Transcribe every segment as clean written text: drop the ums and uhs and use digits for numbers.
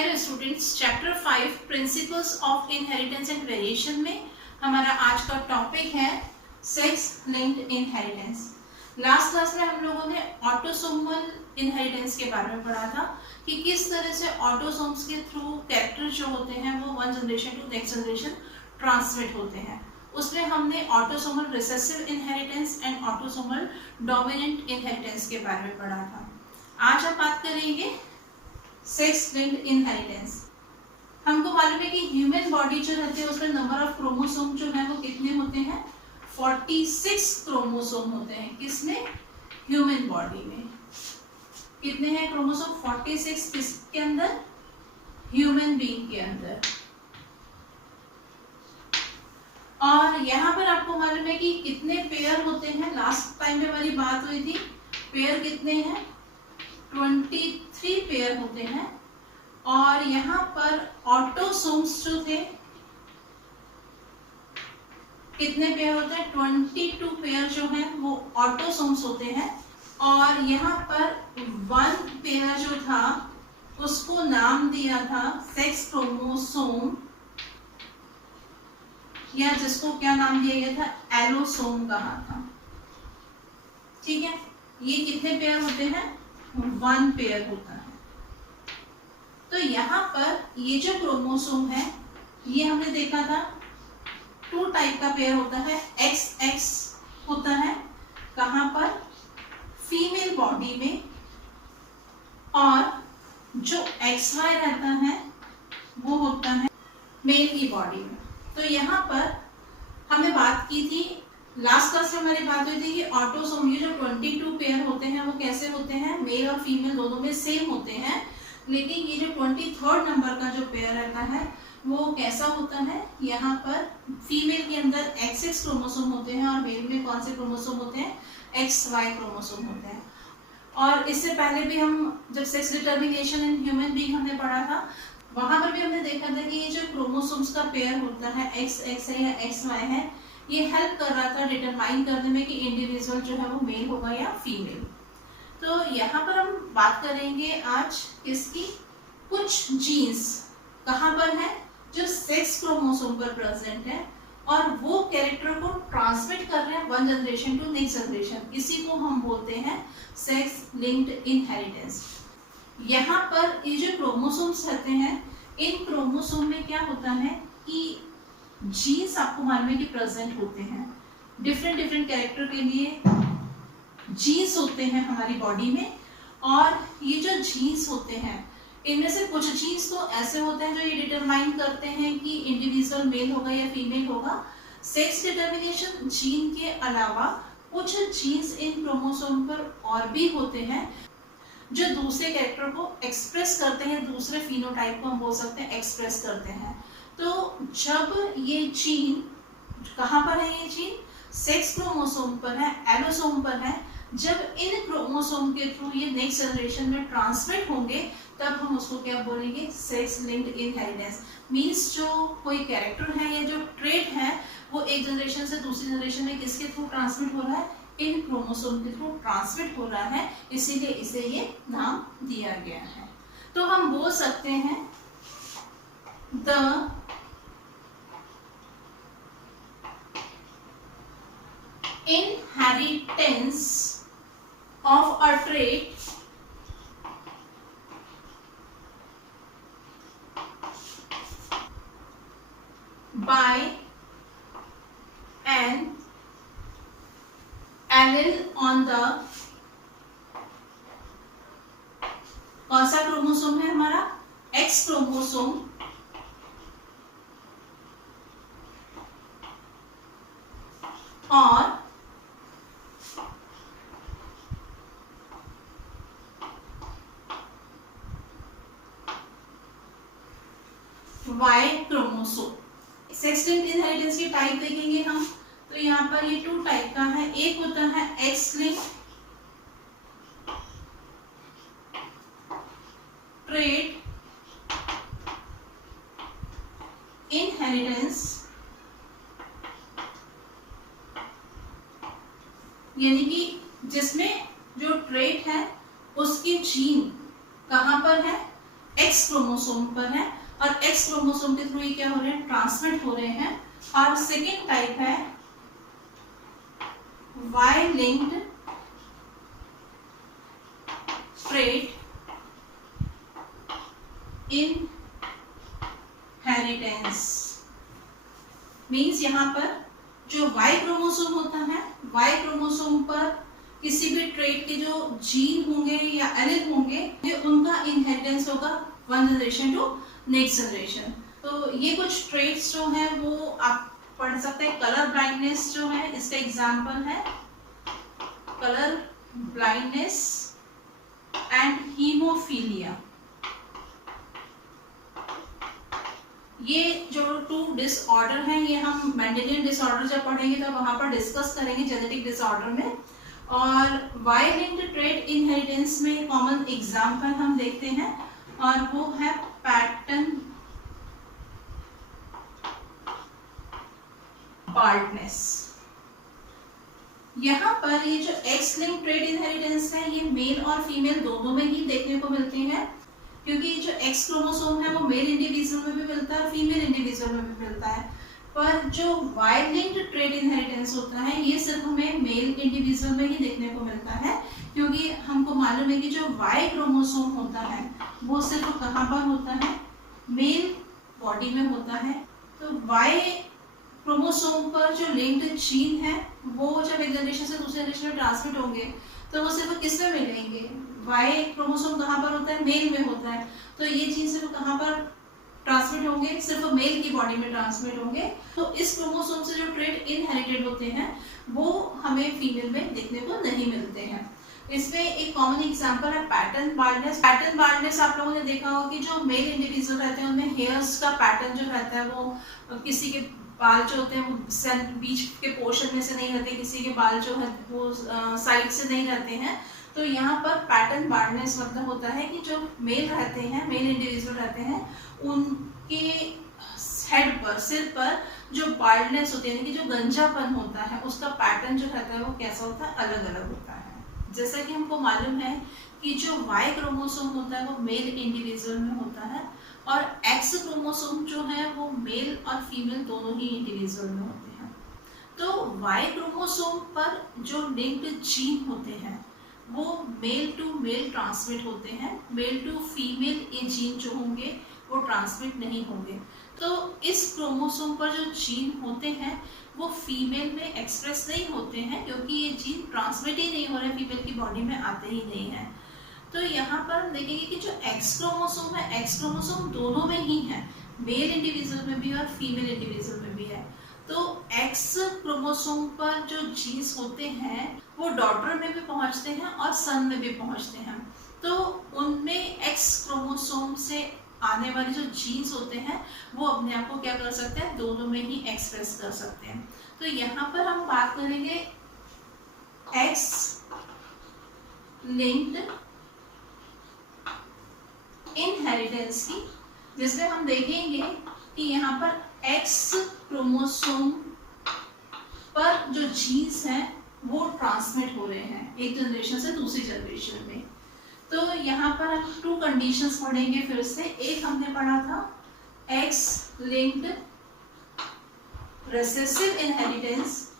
Hello students, chapter 5 principles of inheritance and variation में हमारा आज का टॉपिक है sex linked inheritance. Last class में हम लोगों ने ऑटोसोमल इनहेरिटेंस के बारे में पढ़ा था कि किस तरह से ऑटोसोम्स के थ्रू कैरेक्टर जो होते हैं वो one generation to next generation transmit होते हैं। उसमें हमने autosomal recessive inheritance and autosomal dominant inheritance के बारे में पढ़ा था। आज हम बात करेंगे सेक्स लिंक्ड इनहेरिटेंस। हमको मालूम है कि ह्यूमन बॉडी जो रहती है उसमें नंबर ऑफ क्रोमोसोम जो है वो कितने होते हैं, 46 क्रोमोसोम होते हैं। किसमें? ह्यूमन बॉडी में। कितने हैं क्रोमोसोम? 46। किसके अंदर? ह्यूमन बीइंग के अंदर। और यहाँ पर आपको मालूम है कि कितने पेयर होते हैं। लास्ट टाइम में हमारी बात हुई थी, पेयर कितने हैं? 23 पेयर होते हैं। और यहाँ पर ऑटोसोम्स जो थे कितने पेयर होते हैं? 22 पेयर जो है वो ऑटोसोम्स होते हैं। और यहाँ पर 1 पेयर जो था उसको नाम दिया था सेक्स क्रोमोसोम, या जिसको क्या नाम दिया गया था? एलोसोम कहा था। ठीक है, ये कितने पेयर होते हैं? 1 पेयर होता है। तो यहाँ पर ये जो क्रोमोसोम है ये हमने देखा था 2 टाइप का पेयर होता है। XX होता है कहाँ पर? फीमेल बॉडी में। और जो XY रहता है वो होता है मेल की बॉडी में। तो यहाँ पर हमने बात की थी, लास्ट क्लास में हमारी बात हुई थी कि ऑटोसोम, ये जो 22 पेयर होते हैं वो कैसे होते हैं? मेल और फीमेल दोनों में सेम होते हैं। लेकिन ये जो 23rd नंबर का जो पेयर रहता है वो कैसा होता है? यहाँ पर फीमेल के अंदर XX क्रोमोसोम होते हैं और मेल में कौन से क्रोमोसोम होते हैं? XY क्रोमोसोम होते हैं। और इससे पहले भी हम जब sex determination in human being हमने पढ़ा था, वहां पर भी हमने देखा था कि ये जो क्रोमोसोम्स का पेयर होता है XX है या XY है, ये हेल्प कर रहा था डिटरमाइन करने में कि इंडिविजुअल जो है वो मेल होगा या फीमेल। तो यहाँ पर हम बात करेंगे आज किसकी? कुछ जीन्स कहाँ पर है जो सेक्स क्रोमोसोम पर प्रेजेंट है और वो कैरेक्टर को ट्रांसमिट कर रहे हैं one generation to next generation. इसी को हम बोलते हैं सेक्स लिंक्ड इनहेरिटेंस। यहाँ पर ये जो क्रोमोसोम्स रहते हैं, इन क्रोमोसोम में क्या होता है कि जीन्स आपको मालूम है कि प्रेजेंट होते हैं। डिफरेंट डिफरेंट कैरेक्टर के लिए जीन्स होते हैं हमारी बॉडी में। और ये जो जीन्स होते हैं इनमें से कुछ जीन्स तो ऐसे होते हैं जो ये डिटरमाइन करते हैं कि इंडिविजुअल मेल होगा या फीमेल होगा। सेक्स डिटर्मिनेशन जीन के अलावा कुछ जीन्स इन क्रोमोसोम पर और भी होते हैं जो दूसरे कैरेक्टर को एक्सप्रेस करते हैं, दूसरे फिनोटाइप को हम बोल सकते हैं एक्सप्रेस करते हैं। तो जब ये जीन कहाँ पर है? ये जीन सेक्स क्रोमोसोम पर है, एलोसोम पर है। जब इन क्रोमोसोम के थ्रू ये नेक्स्ट जनरेशन में ट्रांसमिट होंगे तब हम उसको क्या बोलेंगे? Sex linked inheritance. मींस जो कोई कैरेक्टर है या जो ट्रेट है वो एक जनरेशन से दूसरी जनरेशन में किसके थ्रू ट्रांसमिट हो रहा है? इन क्रोमोसोम के थ्रू ट्रांसमिट हो रहा है, इसीलिए इसे ये नाम दिया गया है। तो हम बोल सकते हैं the inheritance of a trait by an allele on the, कौन सा क्रोमोसोम है हमारा? X chromosome. और Y chromosome. Sex linked inheritance की टाइप देखेंगे हम तो यहाँ पर ये 2 टाइप का है। एक होता है X लिंक्ड ट्रेट इनहेरिटेंस, यानी कि जिसमें जो ट्रेट है उसकी जीन कहाँ पर है? X क्रोमोसोम पर है और एक्स क्रोमोसोम के थ्रू ये क्या हो रहे हैं, ट्रांसमिट हो रहे हैं। और सेकेंड टाइप है Y linked trait inheritance. Means यहाँ पर जो वाई क्रोमोसोम होता है, वाई क्रोमोसोम पर किसी भी ट्रेट के जो जीन होंगे या एलिल होंगे, उनका इनहेरिटेंस होगा one generation to next generation. तो ये कुछ ट्रेट्स जो हैं वो आप पढ़ सकते हैं। कलर ब्लाइंडनेस जो है इसका एग्जाम्पल है कलर ब्लाइंडनेस एंड हीमोफीलिया। ये जो 2 डिसऑर्डर हैं, ये हम मेंडेलियन डिसऑर्डर जब पढ़ेंगे तो वहां पर डिस्कस करेंगे जेनेटिक डिसऑर्डर में। और वाई लिंक्ड ट्रेट इनहेरिटेंस में कॉमन एग्जाम्पल हम देखते हैं और वो है पैटर्न बाल्डनेस। यहाँ पर ये जो एक्स लिंक्ड ट्रेट इनहेरिटेंस है ये मेल और फीमेल दोनों में ही देखने को मिलती है, क्योंकि जो एक्स क्रोमोसोम है वो मेल इंडिविजुअल में भी मिलता है और फीमेल इंडिविजुअल में भी मिलता है। पर जो वाई लिंक्ड ट्रेट इनहेरिटेंस होता है ये सिर्फ हमें मेल इंडिविजुअल में ही देखने को मिलता है, क्योंकि हमको मालूम है कि जो वाई क्रोमोसोम होता है वो सिर्फ कहाँ पर होता है, मेल बॉडी में होता है। तो वाई क्रोमोसोम पर जो लिंक्ड जीन है वो जब एक जनरेशन से दूसरे जनरेशन में ट्रांसमिट होंगे तो वो सिर्फ किस में मिलेंगे, वाई क्रोमोसोम कहाँ पर होता है, मेल में होता है। तो ये जीन सिर्फ कहाँ पर ट्रांसमिट होंगे, सिर्फ मेल की बॉडी में ट्रांसमिट होंगे। तो इस क्रोमोसोम से जो ट्रेट इनहेरिटेड होते हैं वो हमें फीमेल में देखने को नहीं मिलते हैं। इसमें एक कॉमन एग्जांपल है पैटर्न बाल्डनेस। पैटर्न बाल्डनेस आप लोगों ने देखा होगा कि जो मेल इंडिविजुअल रहते हैं उनमें हेयर्स का पैटर्न जो रहता है वो किसी के बाल जो होते हैं वो बीच के पोर्शन में से नहीं रहते, किसी के बाल जो है वो साइड से नहीं रहते हैं। तो यहाँ पर पैटर्न बाल्डनेस मतलब होता है कि जो मेल रहते हैं, मेल इंडिविजुअल रहते हैं, उनके हेड पर, सिर पर जो बाल्डनेस होती है यानी कि जो गंजापन होता है उसका पैटर्न जो रहता है वो कैसा होता है, अलग अलग होता है। जैसा कि हमको मालूम है कि जो वाई क्रोमोसोम होता है वो मेल इंडिविजुअल में होता है और एक्स क्रोमोसोम जो है वो मेल और फीमेल दोनों ही इंडिविजुअल में होते हैं। तो वाई क्रोमोसोम पर जो लिंक्ड जीन होते हैं वो मेल टू मेल ट्रांसमिट होते हैं, मेल टू फीमेल ये जीन जो होंगे वो ट्रांसमिट नहीं होंगे। तो इस क्रोमोसोम पर जो जीन होते हैं वो फीमेल में एक्सप्रेस नहीं होते हैं, क्योंकि ये जीन ट्रांसमिट ही नहीं हो रहे, फीमेल की बॉडी में आते ही नहीं है। तो यहाँ पर हम देखेंगे कि जो एक्स क्रोमोसोम है, एक्स क्रोमोसोम दोनों में ही है, मेल इंडिविजुअल में भी और फीमेल इंडिविजुअल में भी है। तो एक्स क्रोमोसोम पर जो जीन्स होते हैं वो डॉटर में भी पहुंचते हैं और सन में भी पहुंचते हैं। तो उनमें एक्स क्रोमोसोम से आने वाले जो जीन्स होते हैं वो अपने आप को क्या कर सकते हैं, दोनों में ही एक्सप्रेस कर सकते हैं। तो यहाँ पर हम बात करेंगे एक्स लिंक्ड इनहेरिटेंस की, जिसमें हम देखेंगे कि यहाँ पर एक्स क्रोमोसोम पर जो जीन्स हैं वो ट्रांसमिट हो रहे हैं एक जनरेशन से दूसरी जनरेशन में। तो यहाँ पर हम 2 कंडीशंस पढ़ेंगे फिर से। एक हमने पढ़ा था एक्स लिंक्ड रिसेसिव इनहेरिटेंस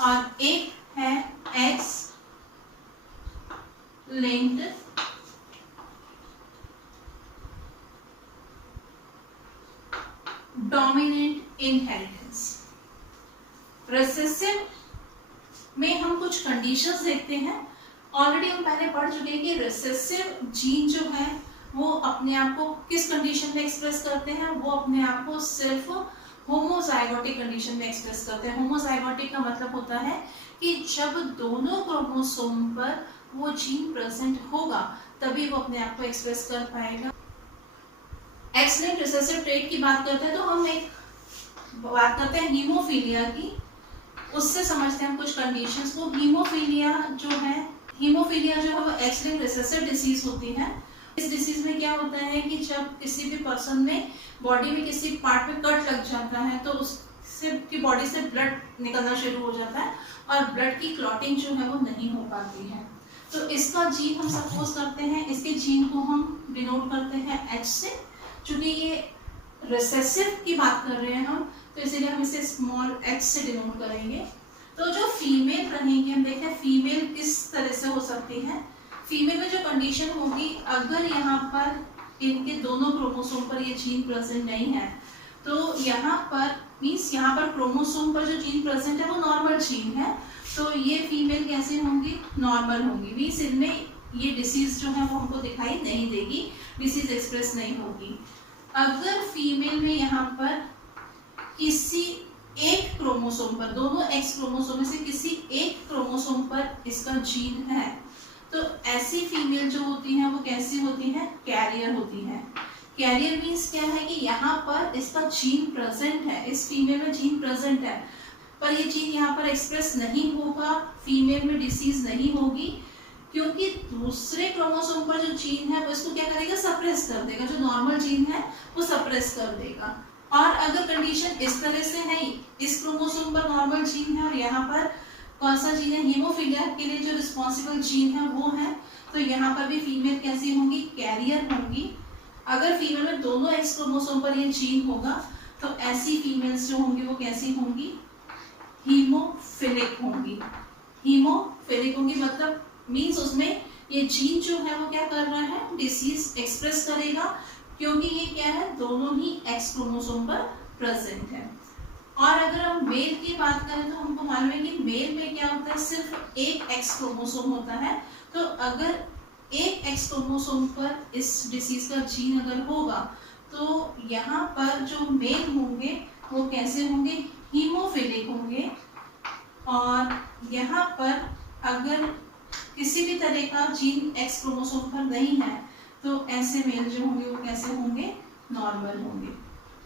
और एक है x linked dominant inheritance. Recessive में हम कुछ कंडीशंस देखते हैं। ऑलरेडी हम पहले पढ़ चुके हैं कि रिसेसिव जीन जो है वो अपने आप को किस कंडीशन में एक्सप्रेस करते हैं, वो अपने आप को सिर्फ होमोजाइगोटिक कंडीशन में एक्सप्रेस करते हैं। होमोजाइगोटिक का मतलब होता है कि जब दोनों क्रोमोसोम पर वो जीन प्रेजेंट होगा तभी वो अपने आप को एक्सप्रेस कर पाएगा। एक्स लिंक्ड रिसेसिव ट्रेट की बात करते हैं तो हम एक बात करते हैं हीमोफीलिया की, उससे समझते हैं हम कुछ कंडीशंस को। हीमोफीलिया जो है वो एक्स लिंक्ड रिसेसिव डिसीज होती है। इस डिसीज में क्या होता है कि जब किसी भी पर्सन में बॉडी में किसी पार्ट में कट लग जाता है तो उससे की बॉडी से ब्लड निकलना शुरू हो जाता है और ब्लड की क्लॉटिंग जो है वो नहीं हो पाती है। तो इसका जीन हम सपोज करते हैं, इसके जीन को हम डिनोट करते हैं H से, चूंकि ये रिसेसिव की बात कर रहे हैं हम, तो इसीलिए हम इसे स्मॉल h से डिनोट करेंगे। तो जो फीमेल रहेंगे, हम देखते हैं फीमेल किस तरह से हो सकती है। फीमेल में जो कंडीशन होगी, अगर यहाँ पर इनके दोनों क्रोमोसोम पर ये जीन प्रेजेंट नहीं है, तो यहाँ पर मीन्स यहाँ पर क्रोमोसोम पर जो जीन प्रेजेंट है वो नॉर्मल जीन है, तो ये फीमेल कैसे होंगी, नॉर्मल होंगी। मीन्स इनमें ये डिसीज जो है वो हमको दिखाई नहीं देगी, डिसीज एक्सप्रेस नहीं होगी। अगर फीमेल में यहाँ पर किसी एक क्रोमोसोम पर, दोनों एक्स क्रोमोसोम में से किसी एक क्रोमोसोम पर इसका जीन है, तो ऐसी फीमेल जो होती है वो कैसी होती है, कैरियर होती है। कैरियर मीन्स क्या है कि यहाँ पर इसका जीन प्रेजेंट है, इस फीमेल में जीन प्रेजेंट है, पर ये जीन यहाँ पर एक्सप्रेस नहीं होगा, फीमेल में डिसीज नहीं होगी, क्योंकि दूसरे क्रोमोसोम पर जो जीन है वो इसको क्या करेगा, सप्रेस कर देगा। जो नॉर्मल जीन है वो सप्रेस कर देगा। और अगर कंडीशन इस तरह से है, इस क्रोमोसोम पर नॉर्मल जीन है और यहाँ पर कौन सा जीन है, हीमोफीलिया के लिए जो रिस्पॉन्सिबल जीन है वो है, तो यहाँ पर भी फीमेल कैसी होंगी, कैरियर होंगी। अगर फीमेल में दोनों एक्स क्रोमोसोम पर ये जीन होगा, तो ऐसी फीमेल्स जो होंगी वो कैसी होंगी, हीमोफिलिक होंगी। हीमोफिलिक होंगी मतलब मीन्स उसमें ये जीन जो है वो क्या कर रहा है, डिसीज एक्सप्रेस करेगा, क्योंकि ये क्या है, दोनों ही एक्स क्रोमोसोम पर प्रेजेंट है। और अगर हम मेल की बात करें तो हमको मालूम है कि मेल में क्या होता है, सिर्फ एक एक्स क्रोमोसोम होता है। तो अगर एक एक्स क्रोमोसोम पर इस डिसीज का जीन अगर होगा, तो यहाँ पर जो मेल होंगे वो कैसे होंगे, हीमोफिलिक होंगे। और यहाँ पर अगर किसी भी तरह का जीन एक्स क्रोमोसोम पर नहीं है, तो ऐसे मेल जो होंगे वो कैसे होंगे, नॉर्मल होंगे।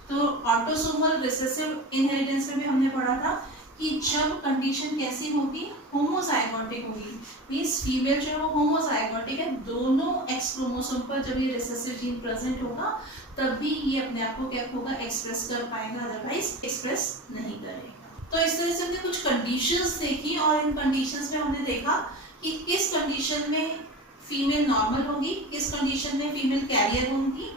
तो ऑटोसोमल रिसेसिव इनहेरिटेंस में भी हमने पढ़ा था कि जब कंडीशन कैसी होगी, होमोजाइगोटिक होगी, मींस फीमेल जो है वो होमोजाइगोटिक है, दोनों एक्स क्रोमोसोम पर जब ये रिसेसिव जीन प्रेजेंट होगा तब भी ये अपने आप को क्या होगा, एक्सप्रेस कर पाएगा, अदरवाइज एक्सप्रेस नहीं करेगा। तो इस तरह से हमने कुछ कंडीशंस देखी और इन कंडीशंस में हमने देखा कि किस कंडीशन में फीमेल नॉर्मल होगी, किस कंडीशन में फीमेल कैरियर होंगी,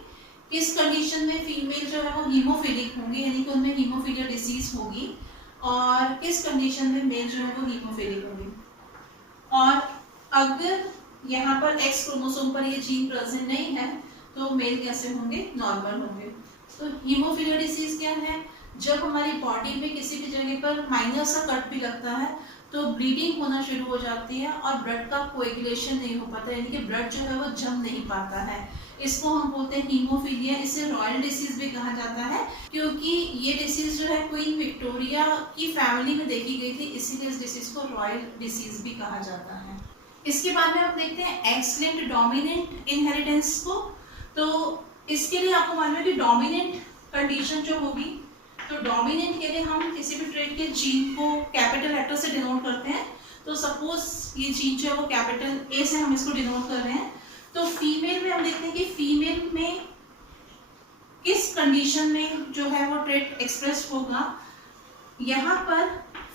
किस कंडीशन में फीमेल जो है वो हीमोफिलिक होंगी, यानी कि उनमें हीमोफिलिया डिसीज होगी, और किस कंडीशन में मेल जो है वो हीमोफिलिक होंगे। और अगर यहाँ पर एक्स क्रोमोसोम पर ये जीन प्रेजेंट नहीं है, तो मेल कैसे होंगे, नॉर्मल होंगे। तो हीमोफिलिया डिसीज क्या है, जब हमारी बॉडी में किसी भी जगह पर माइनर सा कट भी लगता है तो ब्लीडिंग होना शुरू हो जाती है और ब्लड का कोएगुलेशन नहीं हो पाता, यानी कि ब्लड जो है वो जम नहीं पाता है। इसको हम बोलते हैं हीमोफीलिया। इसे रॉयल डिसीज भी कहा जाता है, क्योंकि ये डिसीज जो है क्वीन विक्टोरिया की फैमिली में देखी गई थी, इसीलिए इस डिसीज को रॉयल डिसीज भी कहा जाता है। इसके बाद में हम देखते हैं एक्स लिंक्ड डोमिनेंट इनहेरिटेंस को। तो इसके लिए आपको मालूम है कि डोमिनेंट कंडीशन जो होगी, तो डोमिनेंट के लिए हम किसी भी ट्रेट के जीन को कैपिटल लेटर से डिनोट करते हैं। तो सपोज ये जीन जो है वो कैपिटल ए से हम इसको डिनोट कर रहे हैं। तो फीमेल में हम देखते हैं कि फीमेल में किस कंडीशन में जो है वो ट्रेट एक्सप्रेस होगा। यहाँ पर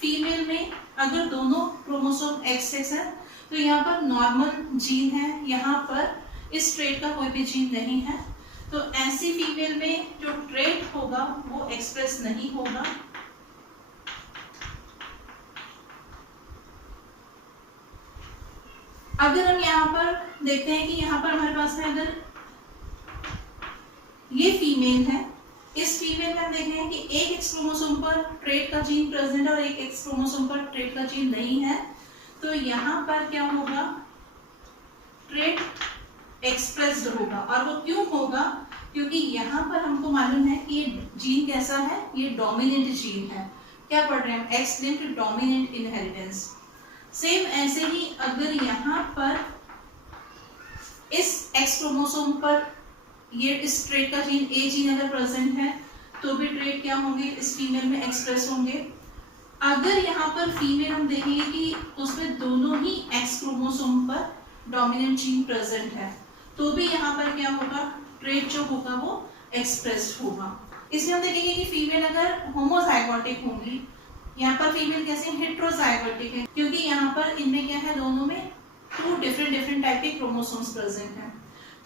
फीमेल में अगर दोनों क्रोमोसोम एक्स है, तो यहाँ पर नॉर्मल जीन है, यहाँ पर इस ट्रेट का कोई भी जीन नहीं है, तो ऐसी फीमेल में जो ट्रेट होगा वो एक्सप्रेस नहीं होगा। अगर हम यहाँ पर देखते हैं कि यहाँ पर हमारे पास में अगर ये फीमेल है, इस फीमेल में हम देख रहे हैं कि एक एक्स क्रोमोसोम पर ट्रेट का जीन प्रेजेंट है और एक एक्स क्रोमोसोम पर ट्रेट का जीन नहीं है, तो यहाँ पर क्या होगा, ट्रेट एक्सप्रेस्ड होगा। और वो क्यों होगा, क्योंकि यहाँ पर हमको मालूम है कि ये जीन कैसा है, ये डोमिनेंट जीन है। क्या पढ़ रहे हैं, x linked dominant inheritance. Same ऐसे ही अगर यहाँ पर इस एक्स क्रोमोसोम पर ये इस ट्रेट का जीन ए जीन अगर प्रेजेंट है, तो भी ट्रेट क्या होंगे, इस फीमेल में एक्सप्रेस होंगे। अगर यहाँ पर फीमेल हम देखेंगे कि उसमें दोनों ही एक्स क्रोमोसोम पर डोमिनेंट जीन प्रेजेंट है, तो भी यहाँ पर क्या होगा, ट्रेट जो होगा वो एक्सप्रेस्ड होगा। इसलिए हम देखेंगे कि फीमेल अगर होमोजाइगोटिक होंगी, यहाँ पर फीमेल कैसे हेटेरोजाइगोटिक है, क्योंकि यहाँ पर इनमें क्या है, दोनों में 2 डिफरेंट टाइप के क्रोमोसोम्स प्रेजेंट हैं।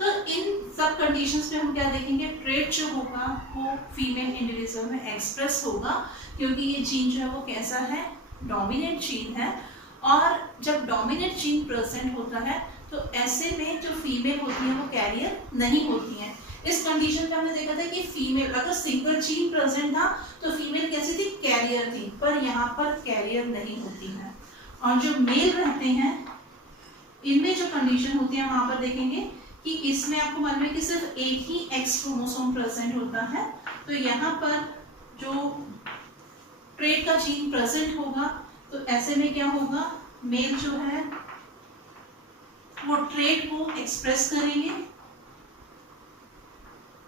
तो इन सब कंडीशंस में हम क्या देखेंगे, ट्रेट जो होगा वो फीमेल इंडिविजुअल में एक्सप्रेस होगा, क्योंकि ये जीन जो है वो कैसा है, डोमिनेंट जीन है। और जब डोमिनेंट जीन प्रेजेंट होता है तो ऐसे में जो फीमेल होती है वो कैरियर नहीं होती है। इस कंडीशन में हमने देखा था कि फीमेल अगर सिंगल जीन प्रेजेंट था तो फीमेल कैसी थी, कैरियर थी, पर यहाँ पर कैरियर नहीं होती है। और जो मेल रहते हैं इनमें जो कंडीशन होती है वहां पर देखेंगे कि इसमें आपको मालूम है कि सिर्फ एक ही एक्स क्रोमोसोम प्रेजेंट होता है। तो यहाँ पर जो ट्रेट का जीन प्रेजेंट होगा तो ऐसे में क्या होगा, मेल जो है वो ट्रेट को एक्सप्रेस करेंगे।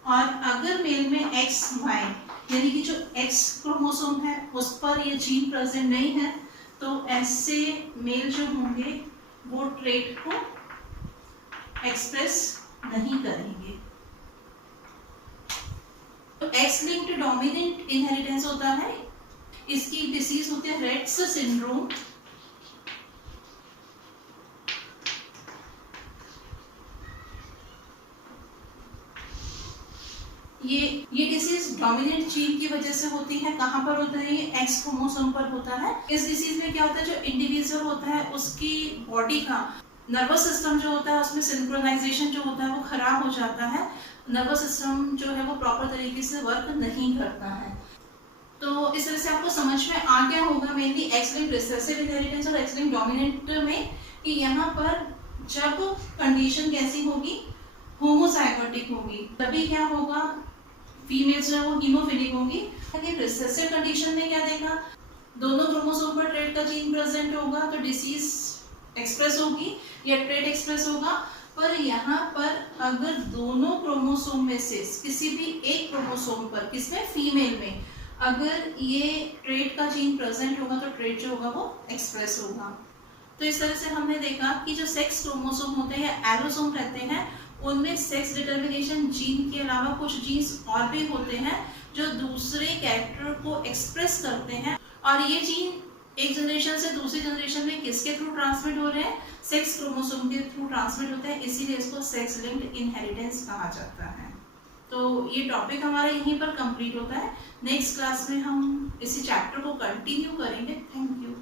और अगर मेल में एक्स वाई यानी कि जो एक्स क्रोमोसोम है उस पर ये जीन प्रेजेंट नहीं है तो ऐसे मेल जो होंगे वो ट्रेट को एक्सप्रेस नहीं करेंगे। तो एक्स लिंक्ड डोमिनेंट इनहेरिटेंस होता है, इसकी डिसीज होती है रेट्स सिंड्रोम। ये डिसीज डोमिनेंट जीन की वजह से होती है। कहाँ पर होता है, ये एक्स क्रोमोसोम पर होता है। इस डिसीज में क्या होता है, जो इंडिविजुअल होता है उसकी बॉडी का नर्वस सिस्टम जो होता है उसमें सिंक्रोनाइजेशन जो होता है वो खराब हो जाता है। नर्वस सिस्टम जो है वो प्रॉपर तरीके से वर्क नहीं करता है। तो इस तरह से आपको समझ में आ गया होगा mainly x linked recessive inheritance और एक्स लिंक्ड डोमिनेंट में कि यहाँ पर जब कंडीशन कैसी होगी, होमोजाइगोटिक होगी, तभी क्या होगा, फीमेल्स जो है वो हीमोफिलिक होंगी। रिसेसिव कंडीशन में क्या देखा, दोनों क्रोमोसोम पर ट्रेट का जीन प्रेजेंट होगा तो डिसीज एक्सप्रेस होगी या ट्रेट एक्सप्रेस होगा। पर यहाँ पर अगर दोनों क्रोमोसोम में से किसी भी एक क्रोमोसोम पर, किसमें, फीमेल में, अगर ये ट्रेट का जीन प्रेजेंट होगा तो ट्रेट जो होगा वो एक्सप्रेस होगा। तो इस तरह से हमने देखा कि जो सेक्स क्रोमोसोम होते हैं या एलोसोम रहते हैं उनमें सेक्स डिटर्मिनेशन जीन के अलावा कुछ जीन्स और भी होते हैं जो दूसरे कैरेक्टर को एक्सप्रेस करते हैं। और ये जीन एक जनरेशन से दूसरी जनरेशन में किसके थ्रू ट्रांसमिट हो रहे हैं, सेक्स क्रोमोसोम के थ्रू ट्रांसमिट होते हैं, इसीलिए इसको सेक्स लिंक्ड इनहेरिटेंस कहा जाता है। तो ये टॉपिक हमारा यहीं पर कंप्लीट होता है। नेक्स्ट क्लास में हम इसी चैप्टर को कंटिन्यू करेंगे। Thank you.